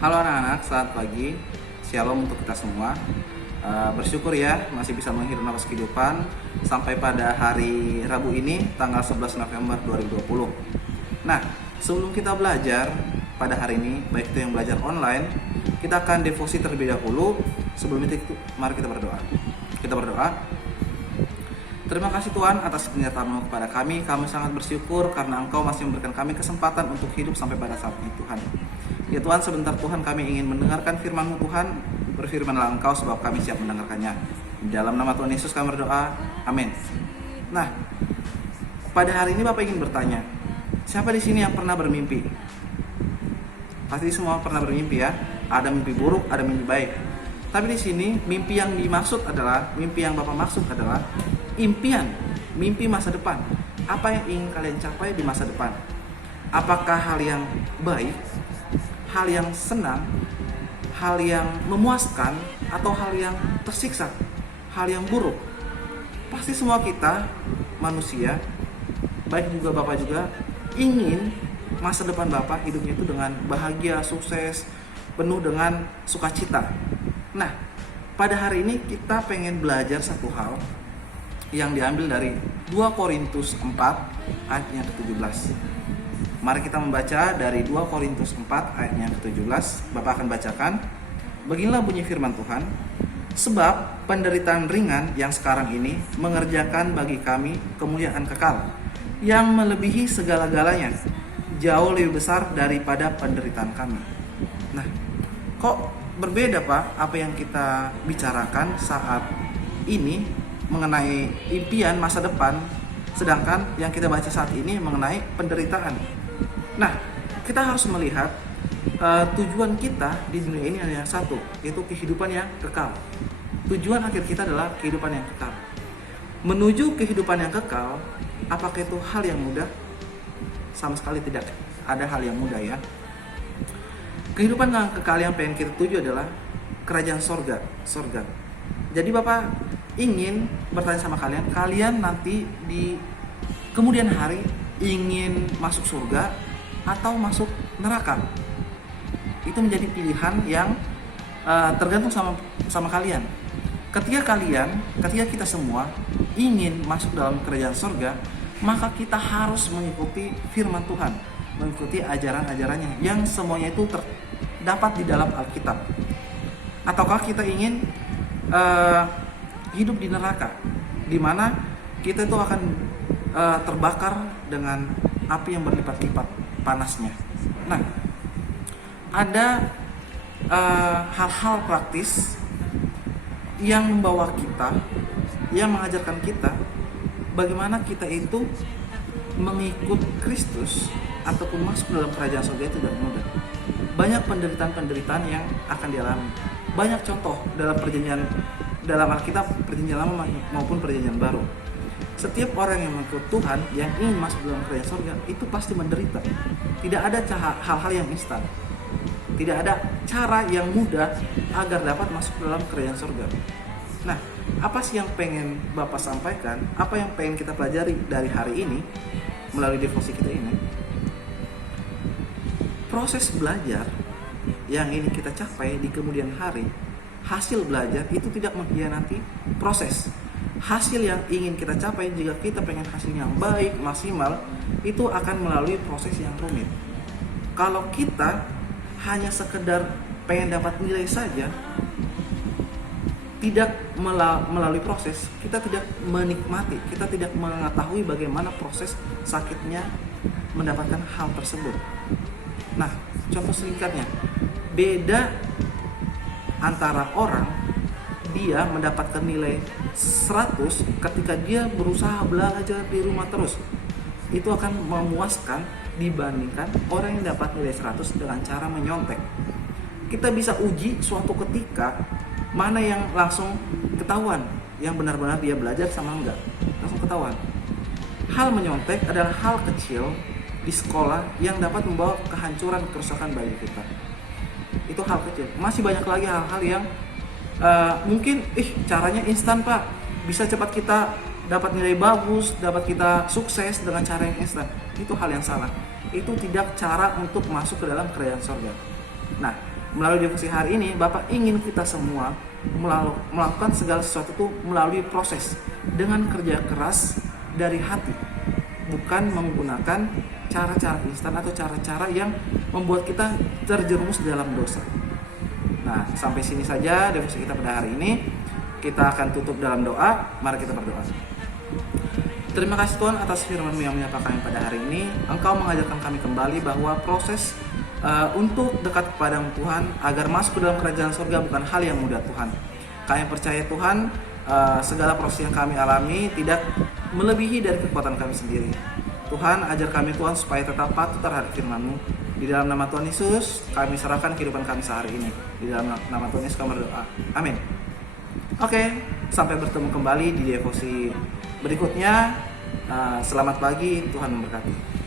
Halo anak-anak, selamat pagi. Shalom untuk kita semua. Bersyukur ya masih bisa menghirup nafas kehidupan sampai pada hari Rabu ini, tanggal 11 November 2020. Nah, sebelum kita belajar pada hari ini, baik itu yang belajar online, kita akan devosi terlebih dahulu. Sebelum itu, mari kita berdoa. Kita berdoa. Terima kasih Tuhan atas penyertaan-Mu kepada kami. Kami sangat bersyukur karena Engkau masih memberikan kami kesempatan untuk hidup sampai pada saat ini Tuhan. Ya Tuhan, sebentar Tuhan kami ingin mendengarkan firman-Mu Tuhan. Berfirmanlah Engkau sebab kami siap mendengarkannya. Di dalam nama Tuhan Yesus kami berdoa. Amin. Nah, pada hari ini Bapak ingin bertanya, siapa di sini yang pernah bermimpi? Pasti semua pernah bermimpi ya. Ada mimpi buruk, ada mimpi baik. Tapi di sini mimpi yang dimaksud adalah, mimpi yang Bapak maksud adalah impian, mimpi masa depan. Apa yang ingin kalian capai di masa depan? Apakah hal yang baik, hal yang senang, hal yang memuaskan, atau hal yang tersiksa, hal yang buruk? Pasti semua kita manusia, baik juga Bapak juga, ingin masa depan Bapak hidupnya itu dengan bahagia, sukses, penuh dengan sukacita. Nah, pada hari ini kita pengen belajar satu hal yang diambil dari 2 Korintus 4 ayatnya ke-17. Mari kita membaca dari 2 Korintus 4 ayatnya ke-17. Bapak akan bacakan. Beginilah bunyi firman Tuhan. Sebab penderitaan ringan yang sekarang ini mengerjakan bagi kami kemuliaan kekal yang melebihi segala-galanya, jauh lebih besar daripada penderitaan kami. Nah, kok berbeda Pak apa yang kita bicarakan saat ini mengenai impian masa depan, sedangkan yang kita baca saat ini mengenai penderitaan. Nah, kita harus melihat tujuan kita di dunia ini hanya satu, yaitu kehidupan yang kekal. Tujuan akhir kita adalah kehidupan yang kekal. Menuju kehidupan yang kekal, apakah itu hal yang mudah? Sama sekali tidak ada hal yang mudah ya. Kehidupan yang kekal yang pengen kita tuju adalah kerajaan sorga. Jadi Bapak ingin bertanya sama kalian nanti di kemudian hari ingin masuk surga atau masuk neraka? Itu menjadi pilihan yang tergantung sama kalian. Ketika kita semua ingin masuk dalam kerajaan surga, maka kita harus mengikuti firman Tuhan, mengikuti ajaran-ajarannya yang semuanya itu terdapat di dalam Alkitab. Ataukah kita ingin hidup di neraka, di mana kita itu akan terbakar dengan api yang berlipat-lipat panasnya. Nah, ada hal-hal praktis yang membawa kita, yang mengajarkan kita bagaimana kita itu mengikut Kristus ataupun masuk dalam kerajaan surga itu tidak mudah. Banyak penderitaan-penderitaan yang akan dialami. Banyak contoh dalam Alkitab, perjanjian lama maupun perjanjian baru. Setiap orang yang mengikut Tuhan, yang ingin masuk dalam kerajaan surga, itu pasti menderita. Tidak ada hal-hal yang instan. Tidak ada cara yang mudah agar dapat masuk dalam kerajaan surga. Nah, apa sih yang pengen Bapak sampaikan? Apa yang pengen kita pelajari dari hari ini melalui devosi kita ini? Proses belajar yang ini kita capai di kemudian hari, hasil belajar itu tidak mengkhianati proses. Hasil yang ingin kita capai, jika kita pengen hasil yang baik, maksimal, itu akan melalui proses yang rumit. Kalau kita hanya sekedar pengen dapat nilai saja, tidak melalui proses, kita tidak menikmati, kita tidak mengetahui bagaimana proses sakitnya mendapatkan hal tersebut. Nah, contoh singkatnya, beda antara orang dia mendapatkan nilai 100 ketika dia berusaha belajar di rumah terus. Itu akan memuaskan dibandingkan orang yang dapat nilai 100 dengan cara menyontek. Kita bisa uji suatu ketika mana yang langsung ketahuan, yang benar-benar dia belajar sama enggak, langsung ketahuan. Hal menyontek adalah hal kecil di sekolah yang dapat membawa kehancuran, kerusakan bagi kita. Itu hal kecil. Masih banyak lagi hal-hal yang mungkin caranya instan Pak, bisa cepat kita dapat nilai bagus, dapat kita sukses dengan cara yang instan. Itu hal yang salah. Itu tidak cara untuk masuk ke dalam kerajaan surga. Nah, Melalui devosi hari ini, Bapak ingin kita semua melakukan segala sesuatu itu melalui proses dengan kerja keras dari hati, bukan menggunakan cara-cara instan atau cara-cara yang membuat kita terjerumus dalam dosa. Nah, sampai sini saja devosi kita pada hari ini. Kita akan tutup dalam doa. Mari kita berdoa. Terima kasih Tuhan atas firman-Mu yang menyapa kami pada hari ini. Engkau mengajarkan kami kembali bahwa proses untuk dekat kepadamu Tuhan, agar masuk ke dalam kerajaan surga bukan hal yang mudah Tuhan. Kami percaya Tuhan, segala proses yang kami alami tidak melebihi dari kekuatan kami sendiri. Tuhan, ajar kami Tuhan supaya tetap patuh terhadap firman-Mu. Di dalam nama Tuhan Yesus, kami serahkan kehidupan kami sehari ini. Di dalam nama Tuhan Yesus kami berdoa. Amin. Oke, sampai bertemu kembali di devosi berikutnya. Selamat pagi, Tuhan memberkati.